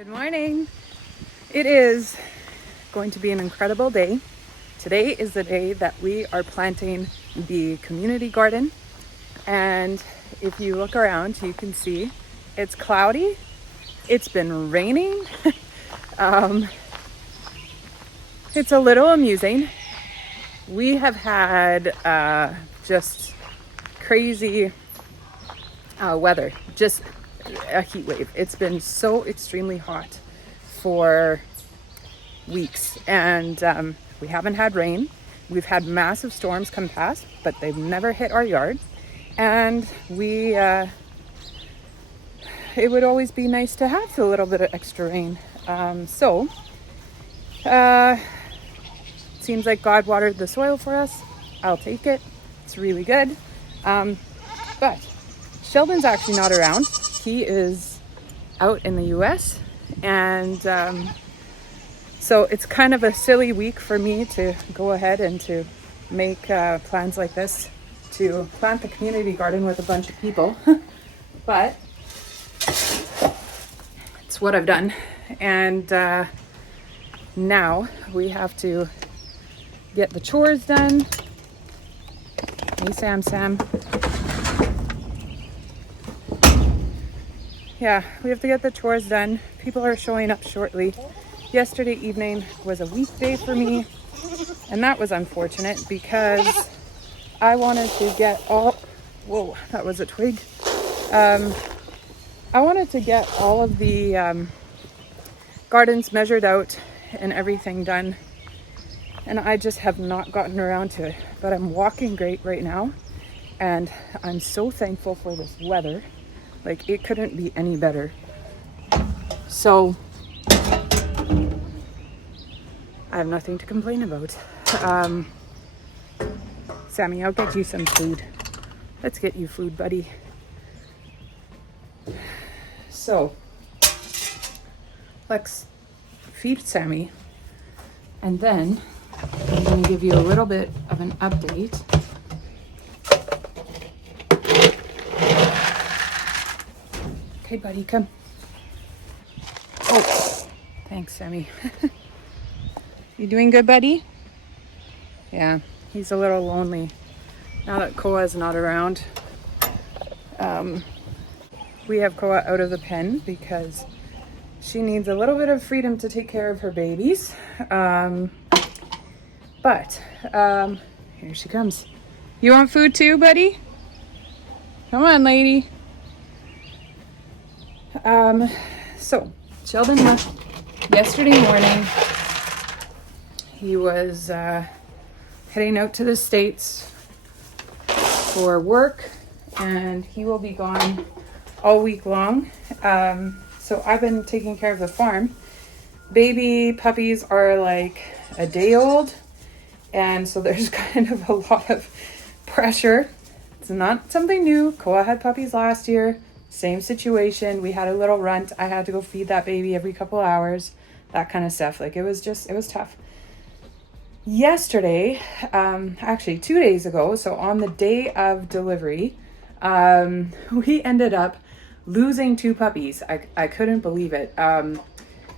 Good morning. It is going to be an incredible day. Today is the day that we are planting the community garden. And if you look around, you can see it's cloudy. It's been raining. It's a little amusing. We have had just crazy weather, just a heat wave. It's been so extremely hot for weeks, and we haven't had rain. We've had massive storms come past, but they've never hit our yard. And it would always be nice to have a little bit of extra rain. Seems like God watered the soil for us. I'll take it. It's really good. But Sheldon's actually not around. He is out in the US, and so it's kind of a silly week for me to go ahead and to make plans like this to plant the community garden with a bunch of people. But it's what I've done, and now we have to get the chores done. Hey, Sam. Yeah, we have to get the chores done. People are showing up shortly. Yesterday evening was a weekday for me, and that was unfortunate because I wanted to get all... Whoa, that was a twig. I wanted to get all of the gardens measured out and everything done, and I just have not gotten around to it. But I'm walking great right now, and I'm so thankful for this weather. Like, it couldn't be any better. So I have nothing to complain about. Sammy, I'll get you some food. Let's get you food, buddy. So let's feed Sammy, and then I'm going to give you a little bit of an update. Okay, buddy, come. Oh, thanks, Sammy. You doing good, buddy? Yeah, he's a little lonely now that Koa's not around. We have Koa out of the pen because she needs a little bit of freedom to take care of her babies. But here she comes. You want food too, buddy? Come on, lady. So Sheldon left yesterday morning. He was heading out to the States for work, and he will be gone all week long. So I've been taking care of the farm. Baby puppies are like a day old, and so there's kind of a lot of pressure. It's not something new. Koa had puppies last year. Same situation. We had a little runt. I had to go feed that baby every couple hours, that kind of stuff. Like, it was tough. Yesterday, actually 2 days ago, so on the day of delivery, we ended up losing 2 puppies. I couldn't believe it.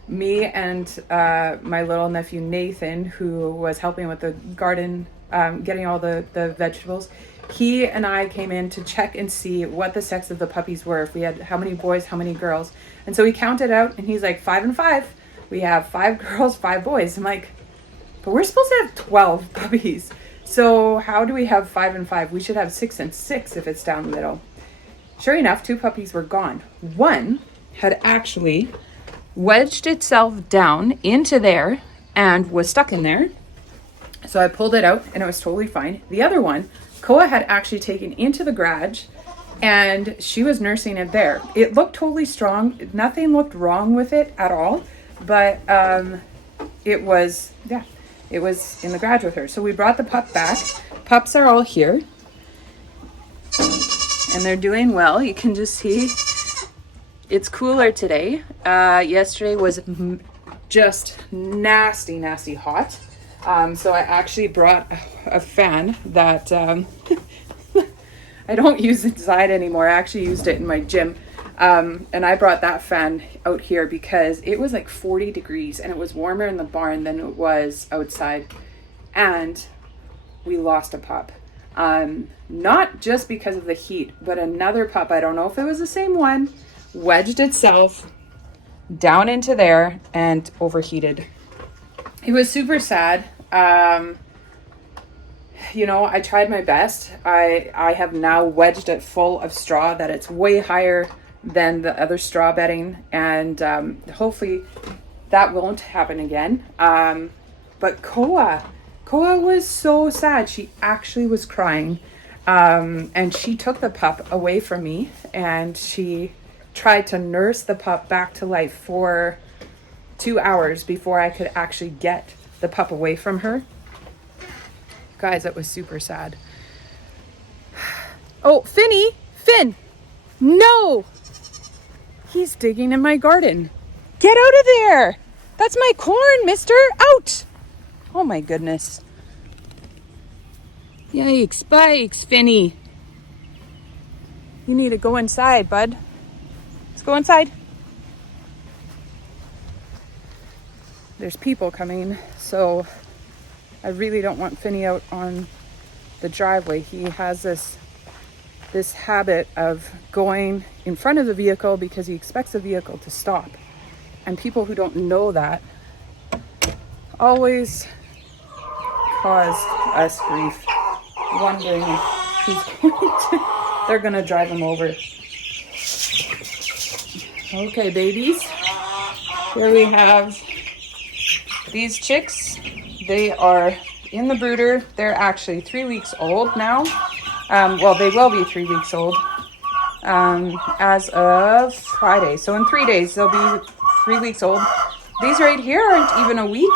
Me and my little nephew Nathan, who was helping with the garden, getting all the vegetables, he and I came in to check and see what the sex of the puppies were, if we had how many boys, how many girls. And so he counted out, and he's like, 5 and 5. We have 5 girls, 5 boys. I'm like, but we're supposed to have 12 puppies. So how do we have 5 and 5? We should have 6 and 6 if it's down the middle. Sure enough, 2 puppies were gone. One had actually wedged itself down into there and was stuck in there. So I pulled it out, and it was totally fine. The other one, Koa had actually taken into the garage, and she was nursing it there. It looked totally strong. Nothing looked wrong with it at all, but it was in the garage with her. So we brought the pup back. Pups are all here, and they're doing well. You can just see it's cooler today. Yesterday was just nasty hot. So I actually brought a fan that I don't use inside anymore. I actually used it in my gym. And I brought that fan out here because it was like 40 degrees and it was warmer in the barn than it was outside. And we lost a pup. Not just because of the heat, but another pup, I don't know if it was the same one, wedged itself down into there and overheated. It was super sad. You know, I tried my best. I have now wedged it full of straw that it's way higher than the other straw bedding, and hopefully that won't happen again. But Koa was so sad. She actually was crying, and she took the pup away from me, and she tried to nurse the pup back to life for 2 hours before I could actually get the pup away from her. Guys, it was super sad. Oh, Finn, no! He's digging in my garden. Get out of there! That's my corn, mister! Out! Oh my goodness. Yikes, spikes, Finny. You need to go inside, bud. Let's go inside. There's people coming, so I really don't want Finny out on the driveway. He has this habit of going in front of the vehicle because he expects the vehicle to stop. And people who don't know that always cause us grief, wondering if they're gonna drive him over. Okay, babies. Here we have these chicks. They are in the brooder. They're actually 3 weeks old now. Well, they will be 3 weeks old as of Friday. So in 3 days, they'll be 3 weeks old. These right here aren't even a week.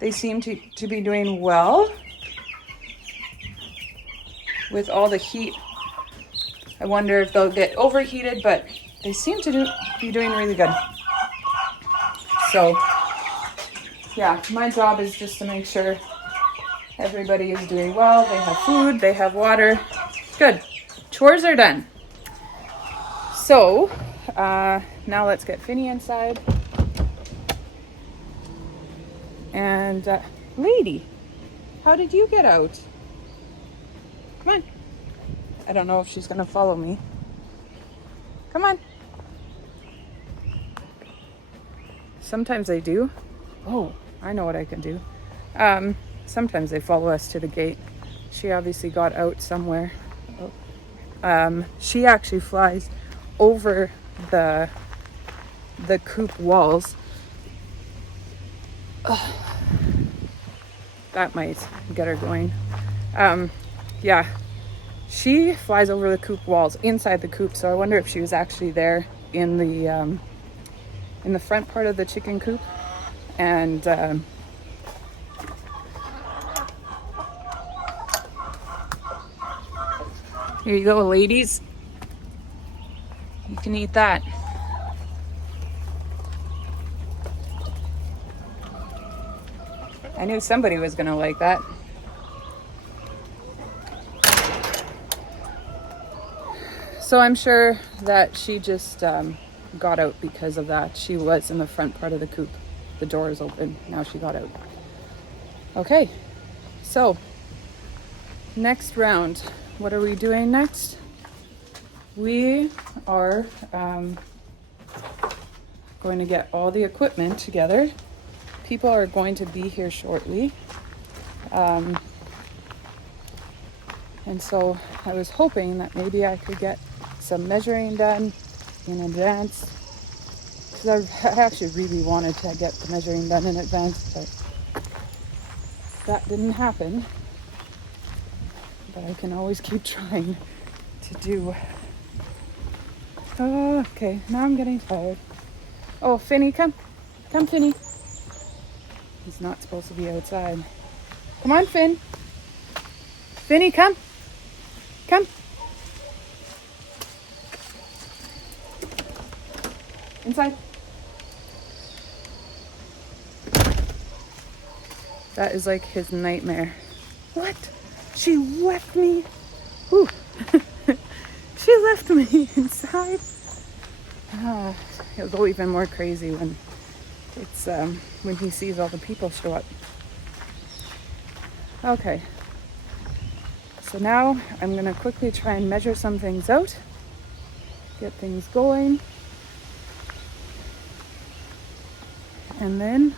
They seem to be doing well with all the heat. I wonder if they'll get overheated, but they seem to be doing really good. So yeah, my job is just to make sure everybody is doing well. They have food, they have water. Good. Chores are done. So, now let's get Finny inside. And, lady, how did you get out? Come on. I don't know if she's going to follow me. Come on. Sometimes they do. Oh, I know what I can do. Sometimes they follow us to the gate. She obviously got out somewhere. She actually flies over the coop walls. That might get her going. Yeah, she flies over the coop walls inside the coop. So I wonder if she was actually there in the front part of the chicken coop. And here you go, ladies. You can eat that. I knew somebody was gonna like that. So I'm sure that she just got out because of that. She was in the front part of the coop. The door is open. Now she got out. Okay, so next round. What are we doing next? We are going to get all the equipment together. People are going to be here shortly. And so I was hoping that maybe I could get some measuring done in advance. Because I actually really wanted to get the measuring done in advance, but that didn't happen. But I can always keep trying to do. Oh, okay, now I'm getting tired. Oh, Finny, come. Come, Finny. He's not supposed to be outside. Come on, Finn. Finny, come. Come. Inside. That is like his nightmare. What? She left me. Ooh. She left me inside. He'll go even more crazy when when he sees all the people show up. Okay, so now I'm gonna quickly try and measure some things out, get things going, and then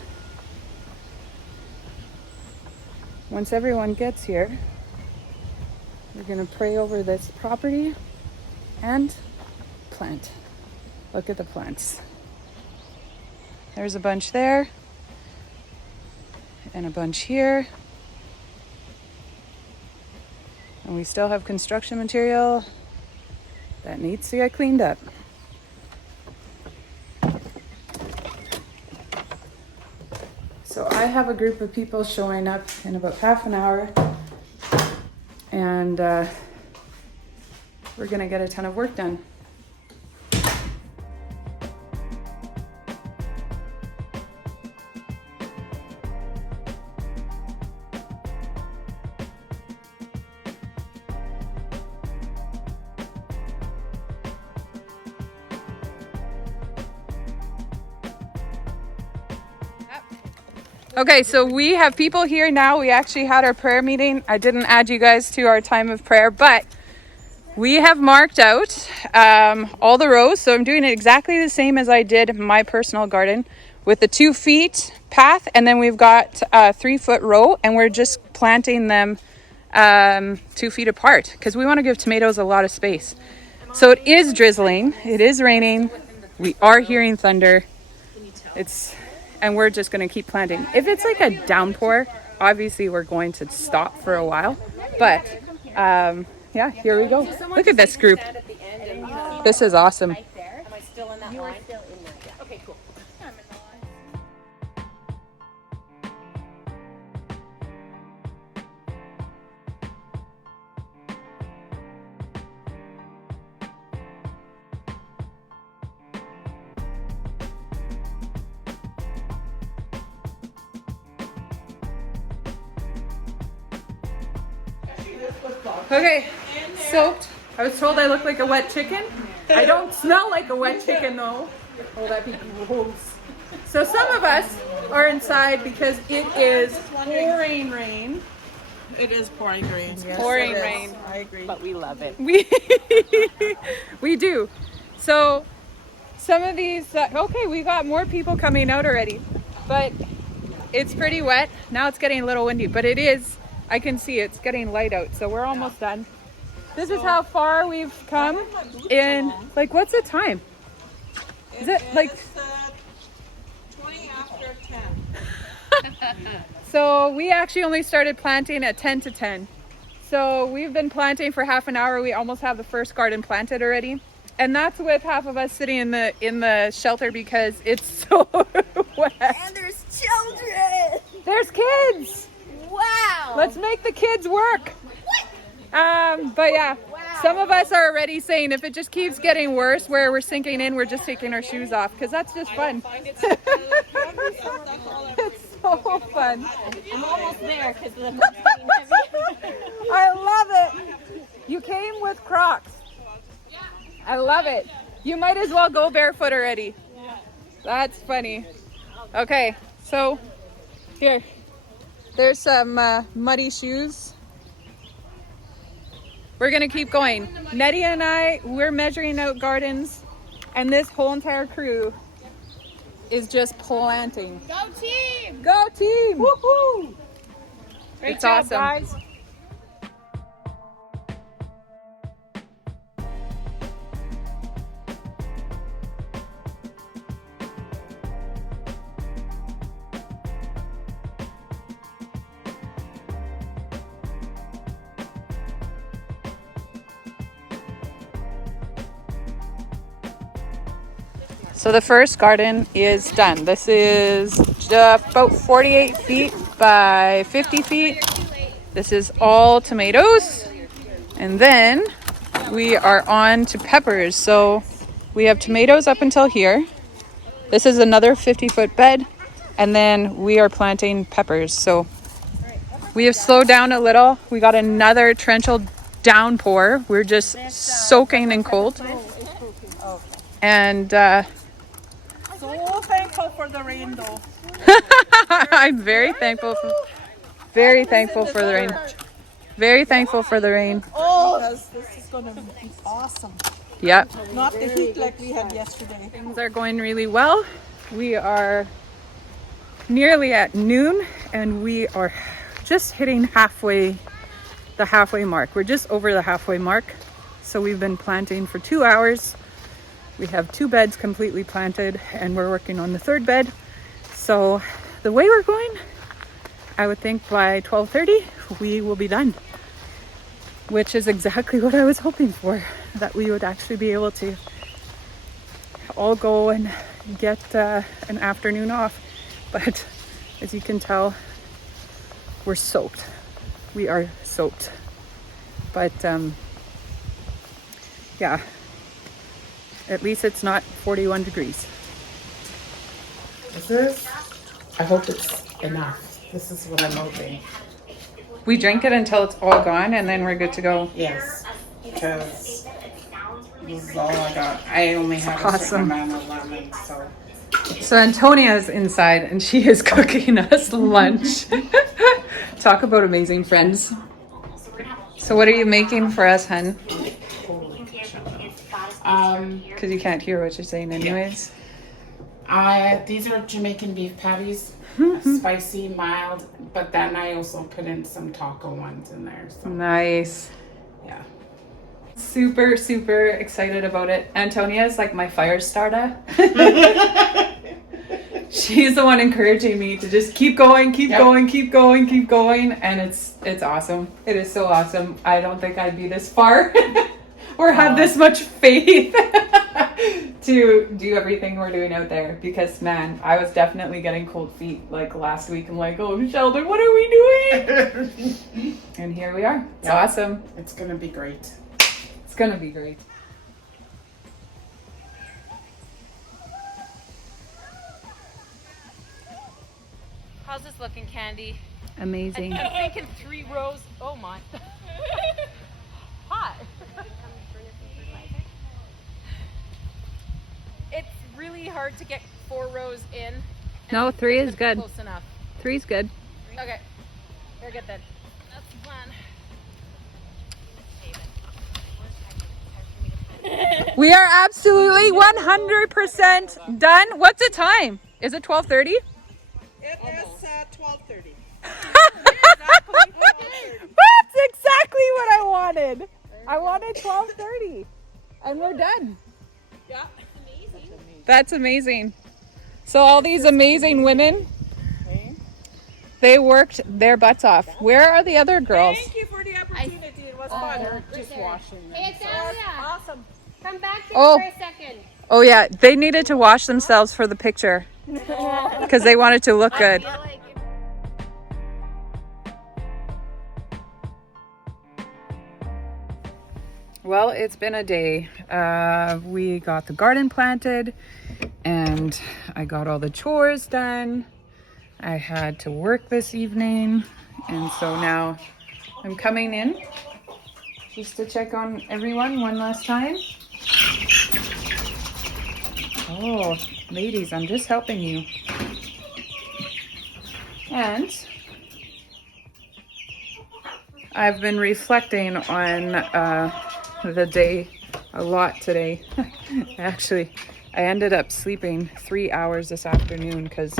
once everyone gets here, we're gonna pray over this property and plant. Look at the plants. There's a bunch there and a bunch here. And we still have construction material that needs to get cleaned up. So I have a group of people showing up in about half an hour, and we're gonna get a ton of work done. Okay, so we have people here now. We actually had our prayer meeting. I didn't add you guys to our time of prayer, but we have marked out all the rows. So I'm doing it exactly the same as I did my personal garden with the 2 feet path. And then we've got a 3-foot row, and we're just planting them 2 feet apart because we want to give tomatoes a lot of space. So it is drizzling. It is raining. We are hearing thunder. And we're just going to keep planting. If it's like a downpour, obviously we're going to stop for a while. But yeah, here we go. Look at this group. This is awesome. Am I still in that line? You are still in there. Yeah. Okay, cool. I'm in the line. Okay, soaked. I was told I look like a wet chicken. I don't smell like a wet chicken though. Oh, that'd be gross. So some of us are inside because it is pouring rain. It is pouring rain. Yes, pouring rain. I agree. But we love it. We do. So some of these, okay, we got more people coming out already, but it's pretty wet. Now it's getting a little windy, but it is, I can see it's getting light out. So we're almost done. This is how far we've come in, like, what's the time? Is it like 20 after 10? So we actually only started planting at 10 to 10. So we've been planting for half an hour. We almost have the first garden planted already. And that's with half of us sitting in the shelter because it's so wet. And there's children. There's kids. Wow. Let's make the kids work. But yeah, some of us are already saying if it just keeps getting worse where we're sinking in, we're just taking our shoes off because that's just fun. It's so fun. I'm almost there because the boat's getting heavy. I love it. You came with Crocs. I love it. You might as well go barefoot already. That's funny. Okay, so here. There's some muddy shoes. We're gonna keep going. Nettie and I, we're measuring out gardens, and this whole entire crew is just planting. Go team! Go team! Woohoo! It's awesome. Guys. So the first garden is done. This is about 48 feet by 50 feet. This is all tomatoes. And then we are on to peppers. So we have tomatoes up until here. This is another 50-foot bed. And then we are planting peppers. So we have slowed down a little. We got another torrential downpour. We're just soaking in cold. And So thankful for the rain though. I'm very thankful for the rain. Very thankful for the rain. Oh, because this is gonna be awesome. Yep. Not the heat like we had yesterday. Things are going really well. We are nearly at noon and we are just hitting the halfway mark. We're just over the halfway mark. So we've been planting for 2 hours. We have 2 beds completely planted and we're working on the 3rd bed. So the way we're going, I would think by 12:30 we will be done, which is exactly what I was hoping for, that we would actually be able to all go and get an afternoon off. But as you can tell, we're soaked. We are soaked. But yeah, at least it's not 41 degrees. Is this? I hope it's enough. This is what I'm hoping. We drink it until it's all gone and then we're good to go. Yes, because this is all I got. I only have a Awesome. certain amount of lemon, so. So Antonia's inside and she is cooking us lunch. Talk about amazing friends. So what are you making for us, hun? Because you can't hear what you're saying anyways. These are Jamaican beef patties. Spicy, mild, but then I also put in some taco ones in there. So Nice. yeah. Super, super excited about it. Antonia is like my fire starter. She's the one encouraging me to just keep going, keep Yep. going, keep going, keep going. And it's awesome. It is so awesome. I don't think I'd be this far or have this much faith to do everything we're doing out there, because man, I was definitely getting cold feet like last week. I'm like, oh Sheldon, what are we doing? And here we are. It's Yeah. awesome. It's gonna be great. It's gonna be great. How's this looking, Candy? Amazing. I'm thinking 3 rows. Oh my. Hot. It's really hard to get 4 rows in. and No, 3 is it's good. Close enough. 3's good. Okay. Very good then. That's the plan. We are absolutely 100% done. What's the time? Is it 12:30? It is 12:30. That's exactly what I wanted. I wanted 12:30. And we're done. Yeah. That's amazing. So all these amazing women, they worked their butts off. Where are the other girls? Thank you for the opportunity. It was fun. Just washing them. Hey, Italia. Awesome. Come back here Oh. for a second. Oh yeah, they needed to wash themselves for the picture because they wanted to look good. Well, it's been a day. We got the garden planted and I got all the chores done. I had to work this evening, and so now I'm coming in just to check on everyone one last time. Oh, ladies, I'm just helping you. And I've been reflecting on the day a lot today. Actually, I ended up sleeping 3 hours this afternoon because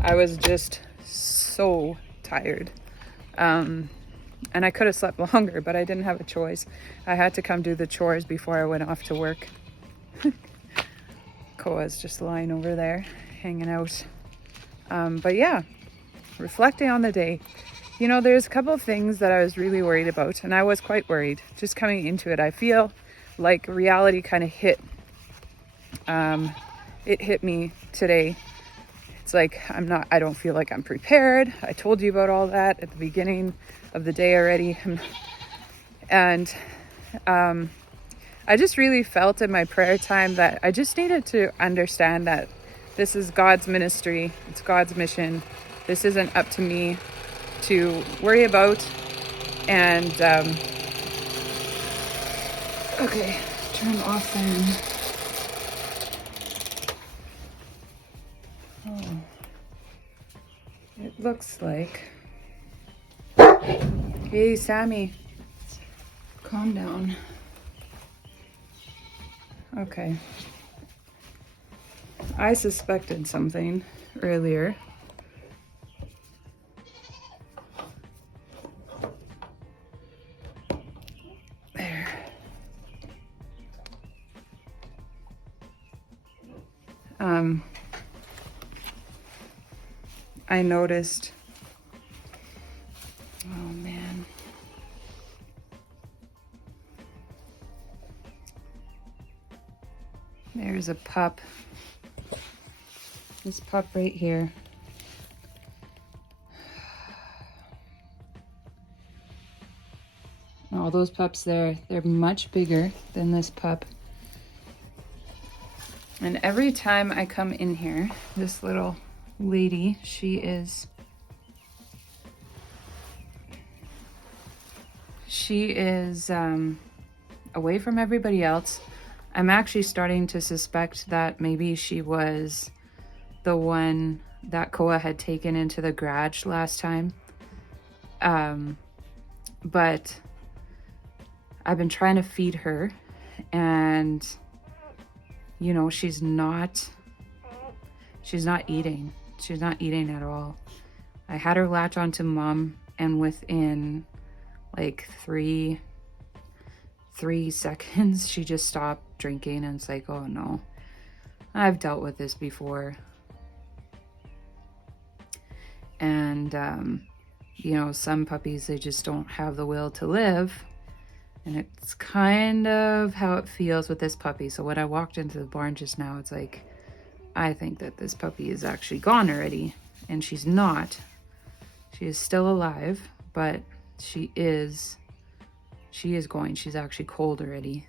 I was just so tired. And I could have slept longer, but I didn't have a choice. I had to come do the chores before I went off to work. Koa's just lying over there, hanging out. But yeah, reflecting on the day. You know, there's a couple of things that I was really worried about, and I was quite worried just coming into it. I feel like reality kind of hit. It hit me today. It's like I don't feel like I'm prepared. I told you about all that at the beginning of the day already. And I just really felt in my prayer time that I just needed to understand that this is God's ministry. It's God's mission. This isn't up to me to worry about. And okay, turn off then. looks like. Hey, Sammy. Calm down. Okay. I suspected something earlier. There. I noticed. Oh man. There's a pup. This pup right here. All those pups there, they're much bigger than this pup. And every time I come in here, this little lady, she is away from everybody else. I'm actually starting to suspect that maybe she was the one that Koa had taken into the garage last time. But I've been trying to feed her, and you know, she's not eating. She's not eating at all. I had her latch onto mom, and within like three seconds, she just stopped drinking, and it's like, oh no, I've dealt with this before. And, you know, some puppies, they just don't have the will to live. And it's kind of how it feels with this puppy. So when I walked into the barn just now, it's like, I think that this puppy is actually gone already. And she's not. She is still alive, but she is going. She's actually cold already.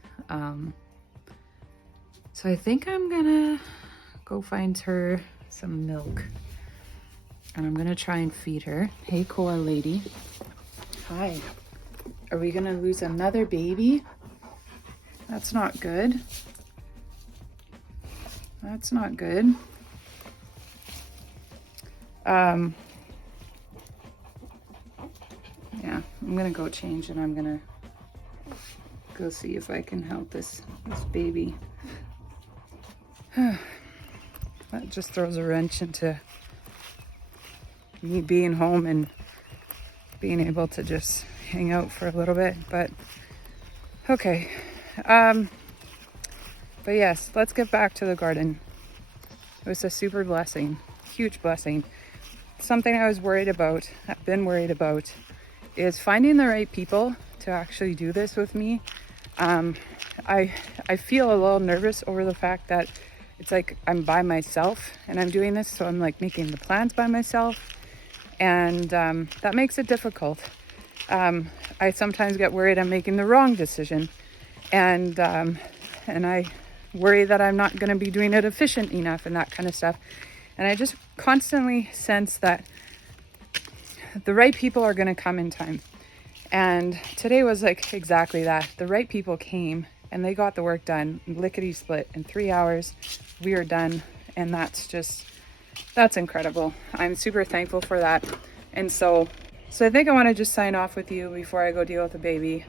So I think I'm gonna go find her some milk. And I'm gonna try and feed her. Hey, Koa lady. Hi. Are we gonna lose another baby? That's not good. That's not good. Yeah, I'm gonna go change, and I'm gonna go see if I can help this baby. That just throws a wrench into me being home and being able to just hang out for a little bit, but okay. But yes, let's get back to the garden. It was a super blessing, huge blessing. Something I was worried about, I've been worried about, is finding the right people to actually do this with me. I feel a little nervous over the fact that it's like I'm by myself and I'm doing this, so I'm like making the plans by myself, and that makes it difficult. I sometimes get worried I'm making the wrong decision, and I worry that I'm not going to be doing it efficient enough and that kind of stuff. And I just constantly sense that the right people are going to come in time. And today was like exactly that. The right people came and they got the work done, lickety split. In 3 hours, we are done. And that's incredible. I'm super thankful for that. And so I think I want to just sign off with you before I go deal with the baby,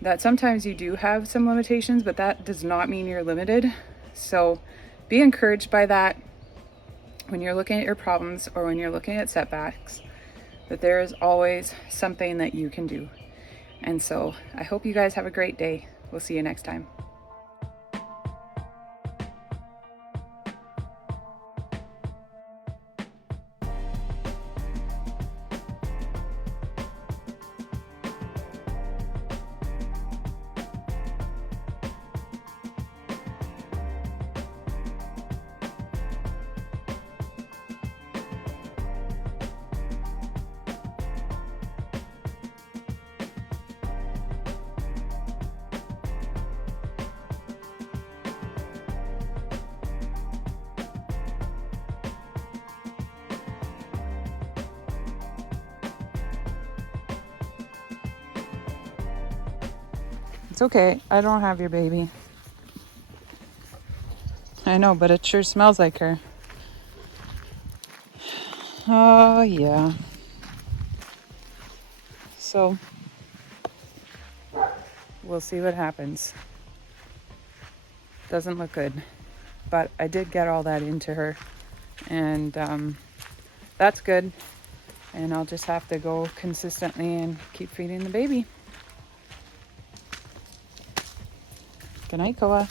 that sometimes you do have some limitations, but that does not mean you're limited. So be encouraged by that when you're looking at your problems or when you're looking at setbacks, that there is always something that you can do. And so I hope you guys have a great day. We'll see you next time. It's okay. I don't have your baby. I know, but it sure smells like her. Oh, yeah. So, we'll see what happens. Doesn't look good. But I did get all that into her. And that's good. And I'll just have to go consistently and keep feeding the baby. Good night, Koa.